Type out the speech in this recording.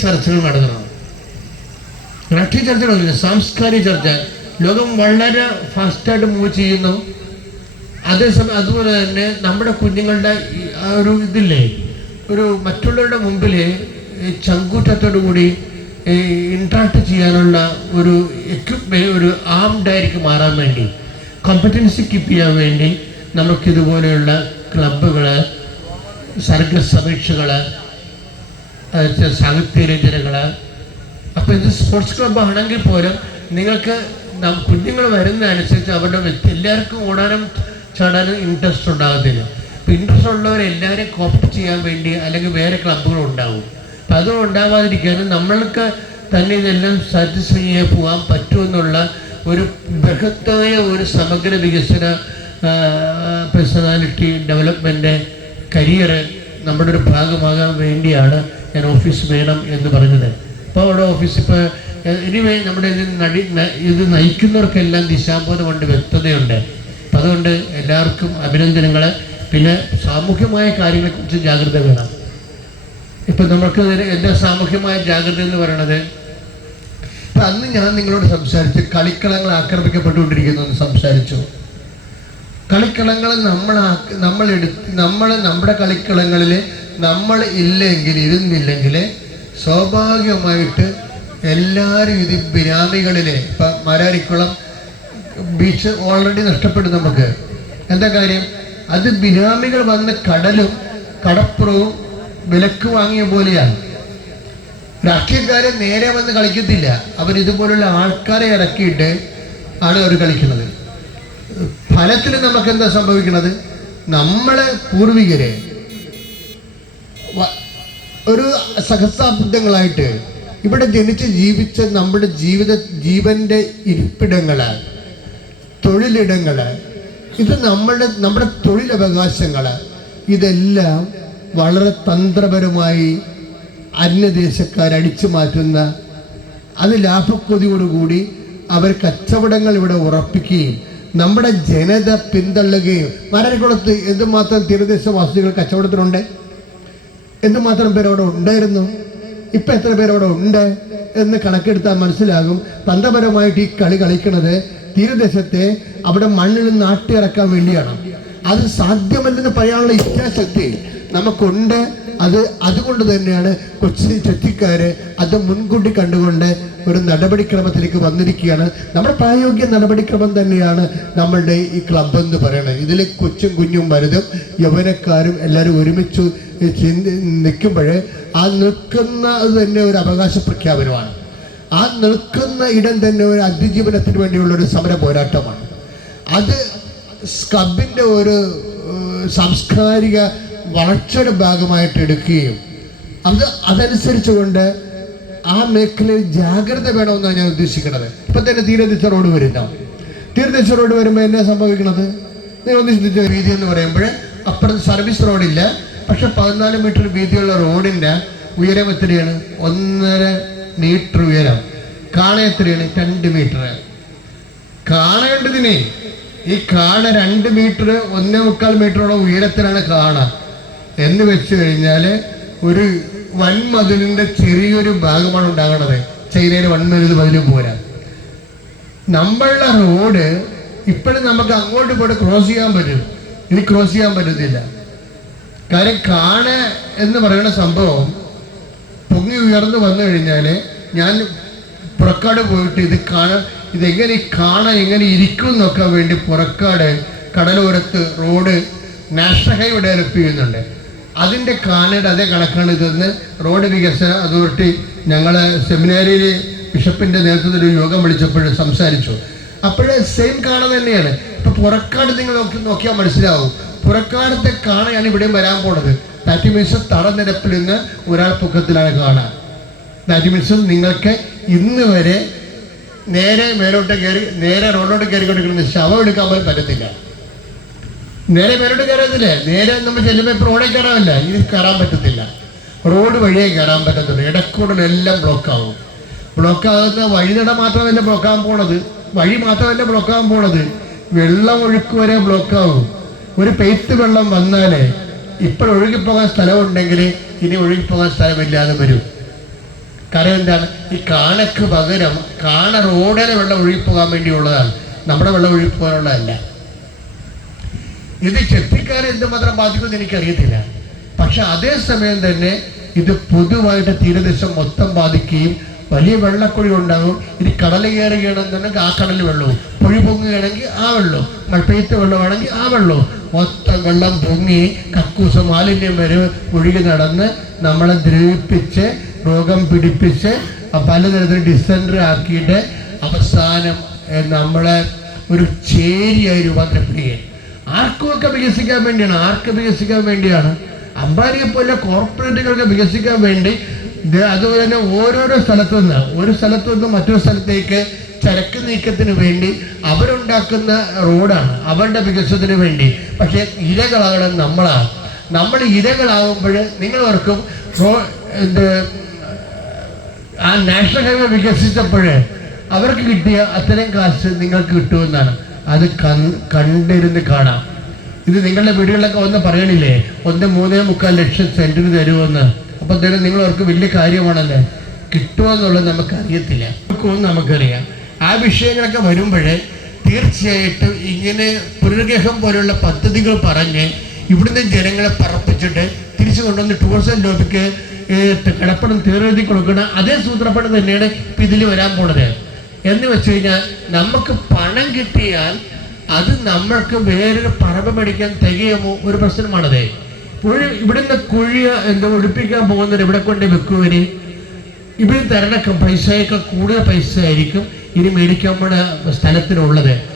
ചർച്ചകൾ നടത്തണം രാഷ്ട്രീയ ചർച്ചകളൊന്നുമില്ല. സാംസ്കാരിക ചർച്ച. ലോകം വളരെ ഫാസ്റ്റായിട്ട് മൂവ് ചെയ്യുന്നു. അതേസമയം അതുപോലെ തന്നെ നമ്മുടെ കുഞ്ഞുങ്ങളുടെ ഒരു ഇതില്ലേ? ഒരു മറ്റുള്ളവരുടെ മുമ്പിൽ ചങ്കൂറ്റത്തോടു കൂടി ഇൻട്രാക്ട് ചെയ്യാനുള്ള ഒരു എക്യുപ്മെന്റ് ഒരു ആംഡായിരിക്കും മാറാൻ വേണ്ടി. കോമ്പറ്റൻസി കീപ്പ് ചെയ്യാൻ വേണ്ടി നമുക്കിതുപോലെയുള്ള ക്ലബ്ബുകൾ സർഗസ് സമീക്ഷകൾ സാഹിത്യ രചനകൾ അപ്പോൾ ഇത് സ്പോർട്സ് ക്ലബ്ബാണെങ്കിൽ പോലും നിങ്ങൾക്ക് കുഞ്ഞുങ്ങൾ വരുന്ന അനുസരിച്ച് അവരുടെ വ്യക്തി എല്ലാവർക്കും ഓടാനും ചാടാനും ഇൻട്രസ്റ്റ് ഉണ്ടാകത്തില്ല. അപ്പോൾ ഇൻട്രസ്റ്റ് കോപ്പ് കോപ്പി ചെയ്യാൻ വേണ്ടി അല്ലെങ്കിൽ വേറെ ക്ലബ്ബുകൾ ഉണ്ടാവും. അപ്പം അതും ഉണ്ടാവാതിരിക്കാനും നമ്മൾക്ക് തന്നെ ഇതെല്ലാം സാറ്റിസ്ഫൈ ചെയ്യാൻ പോകാൻ പറ്റുമെന്നുള്ള ഒരു ബൃഹത്തായ ഒരു സമഗ്ര വികസന പേഴ്സണാലിറ്റി ഡെവലപ്മെന്റ് കരിയർ നമ്മുടെ ഒരു ഭാഗമാകാൻ വേണ്ടിയാണ് ഞാൻ ഓഫീസ് വേണം എന്ന് പറഞ്ഞത്. അപ്പോൾ അവിടെ ഓഫീസ് ഇപ്പോൾ ഇനിവേ നമ്മുടെ ഇത് നടി ഇത് നയിക്കുന്നവർക്കെല്ലാം ദിശാബോധം കൊണ്ട് വ്യക്തതയുണ്ട്. അപ്പം അതുകൊണ്ട് എല്ലാവർക്കും അഭിനന്ദനങ്ങൾ പിന്നെ സാമൂഹ്യമായ കാര്യങ്ങളെക്കുറിച്ച് ജാഗ്രത വേണം. ഇപ്പം നമുക്ക് എന്താ സാമൂഹ്യമായ ജാഗ്രത എന്ന് പറയണത്? ഇപ്പം അന്ന് ഞാൻ നിങ്ങളോട് സംസാരിച്ച് കളിക്കളങ്ങൾ ആക്രമിക്കപ്പെട്ടുകൊണ്ടിരിക്കുന്നു എന്ന് സംസാരിച്ചു. കളിക്കളങ്ങൾ നമ്മൾ എടുത്ത് നമ്മൾ നമ്മുടെ കളിക്കളങ്ങളിൽ നമ്മൾ ഇല്ലെങ്കിൽ ഇരുന്നില്ലെങ്കിൽ സ്വാഭാവികമായിട്ട് എല്ലാവരും ഇത് ബിരാമികളിലെ ഇപ്പം മരാരിക്കുളം ബീച്ച് ഓൾറെഡി നഷ്ടപ്പെടും നമുക്ക്. എന്താ കാര്യം? അത് ബിനാമികൾ വന്ന കടലും കടപ്പുറവും വിലക്ക് വാങ്ങിയ പോലെയാണ്. രാഷ്ട്രീയക്കാരെ നേരെ വന്ന് കളിക്കത്തില്ല. അവർ ഇതുപോലുള്ള ആൾക്കാരെ ഇറക്കിയിട്ട് ആണ് അവർ കളിക്കുന്നത്. ഫലത്തിൽ നമുക്ക് എന്താ സംഭവിക്കുന്നത് നമ്മളെ പൂർവികരെ ഒരു സഹസ്രാബ്ദങ്ങളായിട്ട് ഇവിടെ ജനിച്ച് ജീവിച്ച നമ്മുടെ ജീവിത ജീവന്റെ ഇരിപ്പിടങ്ങൾ തൊഴിലിടങ്ങൾ ഇത് നമ്മുടെ നമ്മുടെ തൊഴിലവകാശങ്ങൾ ഇതെല്ലാം വളരെ തന്ത്രപരമായി അന്യദേശക്കാർ അടിച്ചു മാറ്റുന്ന അത് ലാഭക്കൊതിയോടുകൂടി അവർ കച്ചവടങ്ങൾ ഇവിടെ ഉറപ്പിക്കുകയും നമ്മുടെ ജനത പിന്തള്ളുകയും മരക്കുളത്ത് എന്തുമാത്രം തീരദേശവാസികൾ കച്ചവടത്തിനുണ്ട്? എന്തുമാത്രം പേരോടെ ഉണ്ടായിരുന്നു. ഇപ്പം എത്ര പേരോടെ ഉണ്ട് എന്ന് കണക്കെടുത്താൽ മനസ്സിലാകും. തന്ത്രപരമായിട്ട് ഈ കളി കളിക്കുന്നത് തീരദേശത്തെ അവിടെ മണ്ണിൽ നിന്ന് ആട്ടിറക്കാൻ വേണ്ടിയാണ്. അത് സാധ്യമല്ലെന്ന് പറയാനുള്ള ഇച്ഛാശക്തി നമുക്കുണ്ട്. അത് അതുകൊണ്ട് തന്നെയാണ് കൊച്ചി ചെത്തിക്കാര് അത് മുൻകൂട്ടി കണ്ടുകൊണ്ട് ഒരു നടപടിക്രമത്തിലേക്ക് വന്നിരിക്കുകയാണ്. നമ്മുടെ പ്രായോഗിക നടപടിക്രമം തന്നെയാണ് നമ്മളുടെ ഈ ക്ലബ് എന്ന് പറയുന്നത്. ഇതിൽ കൊച്ചും കുഞ്ഞും വലുതും യൗവനക്കാരും എല്ലാവരും ഒരുമിച്ച് നിൽക്കുമ്പോഴേ ആ നിൽക്കുന്നത് തന്നെ ഒരു അവകാശ പ്രഖ്യാപനമാണ്. ആ നിൽക്കുന്ന ഇടം തന്നെ ഒരു അതിജീവനത്തിന് വേണ്ടിയുള്ള ഒരു സമര പോരാട്ടമാണ്. അത് ക്ലബിന്റെ ഒരു സാംസ്കാരിക വളർച്ചയുടെ ഭാഗമായിട്ട് എടുക്കുകയും അത് അതനുസരിച്ചുകൊണ്ട് ആ മേഖലയിൽ ജാഗ്രത വേണമെന്നാണ് ഞാൻ ഉദ്ദേശിക്കുന്നത്. ഇപ്പം തന്നെ തീരദിശ റോഡ് വരുന്ന? തീരദിശ റോഡ് വരുമ്പോൾ എന്നാ സംഭവിക്കുന്നത് നിങ്ങൾ ചിന്തിച്ച വീതി എന്ന് പറയുമ്പോൾ അപ്പുറത്ത് സർവീസ് റോഡില്ല പക്ഷെ പതിനാല് മീറ്റർ വീതിയുള്ള റോഡിന്റെ ഉയരം എത്രയാണ്? ഒന്നര മീറ്റർ ഉയരം. കാണ എത്രയാണ്? രണ്ട് മീറ്റർ കാണേണ്ടതിനെ ഈ കാണ രണ്ട് മീറ്റർ ഒന്നേ മുക്കാൽ മീറ്ററോളം ഉയരത്തിലാണ് കാണ എന്ന് വെച്ച് കഴിഞ്ഞാൽ ഒരു വൻമതിലിന്റെ ചെറിയൊരു ഭാഗമാണ് ഉണ്ടാകണത്. ചൈനയിൽ വൺമതിൽ മതിലും പോരാ. നമ്മളുടെ റോഡ് ഇപ്പോഴും നമുക്ക് അങ്ങോട്ട് പോയിട്ട് ക്രോസ് ചെയ്യാൻ പറ്റും. ഇനി ക്രോസ് ചെയ്യാൻ പറ്റത്തില്ല. കാര്യം കാണ എന്ന് പറയുന്ന സംഭവം പൊങ്ങി ഉയർന്നു വന്നു കഴിഞ്ഞാൽ ഞാൻ പുറക്കാട് പോയിട്ട് ഇത് കാണ ഇതെങ്ങനെ കാണ എങ്ങനെ ഇരിക്കും എന്നൊക്കെ വേണ്ടി പുറക്കാട് കടലോരത്ത് റോഡ് നാഷണൽ ഹൈവേ ഡെവലപ്പ് ചെയ്യുന്നുണ്ട്. അതിന്റെ കാനഡ് അതേ കണക്കാണ് ഇതെന്ന് റോഡ് വികസന അതോറിറ്റി ഞങ്ങൾ സെമിനാരിയിൽ ബിഷപ്പിന്റെ നേതൃത്വത്തിൽ ഒരു യോഗം വിളിച്ചപ്പോൾ സംസാരിച്ചു. അപ്പോഴേ സെയിം കാണ തന്നെയാണ്. ഇപ്പം പുറക്കാട് നിങ്ങൾ നോക്കി നോക്കിയാൽ മനസ്സിലാവും. പുറക്കാടത്തെ കാണയാണ് ഇവിടെയും വരാൻ പോണത്. ദാറ്റ് മീൻസ് തടനിരപ്പിൽ നിന്ന് ഒരാൾ പൊക്കത്തിലാണ് കാണാൻ ദാറ്റ് മീൻസ് നിങ്ങൾക്ക് ഇന്ന് വരെ നേരെ മേലോട്ട് കയറി നേരെ റോഡിലോട്ട് കയറിക്കൊണ്ടിരിക്കുന്ന ശവം എടുക്കാൻ പോലും പറ്റത്തില്ല. നേരെ പേരോട് കയറത്തില്ലേ നേരെ നമ്മൾ ചെല്ലുമ്പോൾ ഇപ്പോൾ റോഡിൽ കയറാമല്ല? ഇത് കയറാൻ പറ്റത്തില്ല. റോഡ് വഴിയേ കയറാൻ പറ്റത്തുള്ളൂ. ബ്ലോക്ക് ആവും. ബ്ലോക്ക് ആകുന്ന വഴിനട മാത്രമല്ല ബ്ലോക്ക് ആകാൻ പോണത്. വഴി മാത്രമല്ല ബ്ലോക്ക് ആകാൻ പോണത്. വെള്ളം ഒഴുക്ക് വരെ ബ്ലോക്ക് ആവും. ഒരു പെയ്ത്ത് വെള്ളം വന്നാലേ ഇപ്പോൾ ഒഴുകിപ്പോകാൻ സ്ഥലമുണ്ടെങ്കിൽ ഇനി ഒഴുകിപ്പോകാൻ സ്ഥലമില്ലാതെ വരും. കാരണം എന്താണ്? ഈ കാണക്ക് പകരം കാണ റോഡിലെ വെള്ളം ഒഴുകിപ്പോകാൻ വേണ്ടിയുള്ളതാണ്. നമ്മുടെ വെള്ളം ഒഴുകി പോകാനുള്ളതല്ല ഇത് ചെത്തിക്കാരെ എന്തുമാത്രം ബാധിക്കുമെന്ന് എനിക്കറിയത്തില്ല. പക്ഷെ അതേസമയം തന്നെ ഇത് പൊതുവായിട്ട് തീരദേശം മൊത്തം ബാധിക്കുകയും വലിയ വെള്ളക്കുഴി ഉണ്ടാകും. ഇനി കടൽ കയറുകയാണെന്നുണ്ടെങ്കിൽ ആ കടൽ വെള്ളവും പൊഴി പൊങ്ങുകയാണെങ്കിൽ ആ വെള്ളവും മഴപ്പെയ്ത്ത് വെള്ളമാണെങ്കിൽ ആ വെള്ളവും. മൊത്തം വെള്ളം പൊങ്ങി കക്കൂസ മാലിന്യം വരെ ഒഴുകി നടന്ന് നമ്മളെ ദ്രവിപ്പിച്ച് രോഗം പിടിപ്പിച്ച് പലതരത്തിൽ ഡിസെൻട്രി ആക്കിയിട്ട് അവസാനം നമ്മളെ ഒരു ചേരിയായി രൂപാന്തരപ്പെടുകയും ആർക്കുമൊക്കെ വികസിക്കാൻ വേണ്ടിയാണ്? ആർക്ക് വികസിക്കാൻ വേണ്ടിയാണ്? അംബാനിയെ പോലെ കോർപ്പറേറ്റുകൾക്ക് വികസിക്കാൻ വേണ്ടി അതുപോലെ തന്നെ ഓരോരോ സ്ഥലത്തു നിന്ന് ഒരു സ്ഥലത്തു നിന്ന് മറ്റൊരു സ്ഥലത്തേക്ക് ചരക്ക് നീക്കത്തിന് വേണ്ടി അവരുണ്ടാക്കുന്ന റോഡാണ് അവരുടെ വികസനത്തിന് വേണ്ടി. പക്ഷേ ഇരകളാകണം നമ്മളാണ്. നമ്മൾ ഇരകളാകുമ്പോൾ നിങ്ങൾ ഓർക്കും എന്ത് ആ നാഷണൽ ഹൈവേ വികസിച്ചപ്പോൾ അവർക്ക് കിട്ടിയ അത്തരം കാശ് നിങ്ങൾക്ക് കിട്ടുമെന്നാണ്. അത് കണ്ടിരുന്ന് കാണാം. ഇത് നിങ്ങളുടെ വീടുകളിലൊക്കെ ഒന്ന് പറയണില്ലേ? ഒന്ന് മൂന്നേ മുക്കാൽ ലക്ഷം സെന്റിന് തരുമെന്ന് അപ്പൊ തന്നെ നിങ്ങൾ അവർക്ക് വലിയ കാര്യമാണല്ലേ? കിട്ടുമോ കിട്ടുമെന്നുള്ളത് നമുക്ക് അറിയത്തില്ല നമുക്കറിയാം. ആ വിഷയങ്ങളൊക്കെ വരുമ്പോഴേ തീർച്ചയായിട്ടും ഇങ്ങനെ പുനർഗ്രഹം പോലുള്ള പദ്ധതികൾ പറഞ്ഞ് ഇവിടുന്ന് ജനങ്ങളെ പറപ്പിച്ചിട്ട് തിരിച്ചു കൊണ്ടുവന്ന് ടൂറിസം ലോബിക്ക് കിടപ്പണം തീർത്തി കൊടുക്കണം. അതേ സൂത്രപ്പണം തന്നെയാണ് ഇപ്പം ഇതിൽ വരാൻ പോണത്. എന്ന് വെച്ച് കഴിഞ്ഞാൽ നമുക്ക് പണം കിട്ടിയാൽ അത് നമ്മൾക്ക് വേറൊരു പറമ്പ് മേടിക്കാൻ തികയുമോ? ഒരു പ്രശ്നമാണതേ. കുഴി ഇവിടുന്ന് കുഴി എന്താ ഒഴിപ്പിക്കാൻ പോകുന്നവർ ഇവിടെ കൊണ്ട് വെക്കുവര്. ഇവിടെ തരണ പൈസയൊക്കെ കൂടുതൽ പൈസ ആയിരിക്കും ഇനി മേടിക്കാൻ സ്ഥലത്തിനുള്ളത്.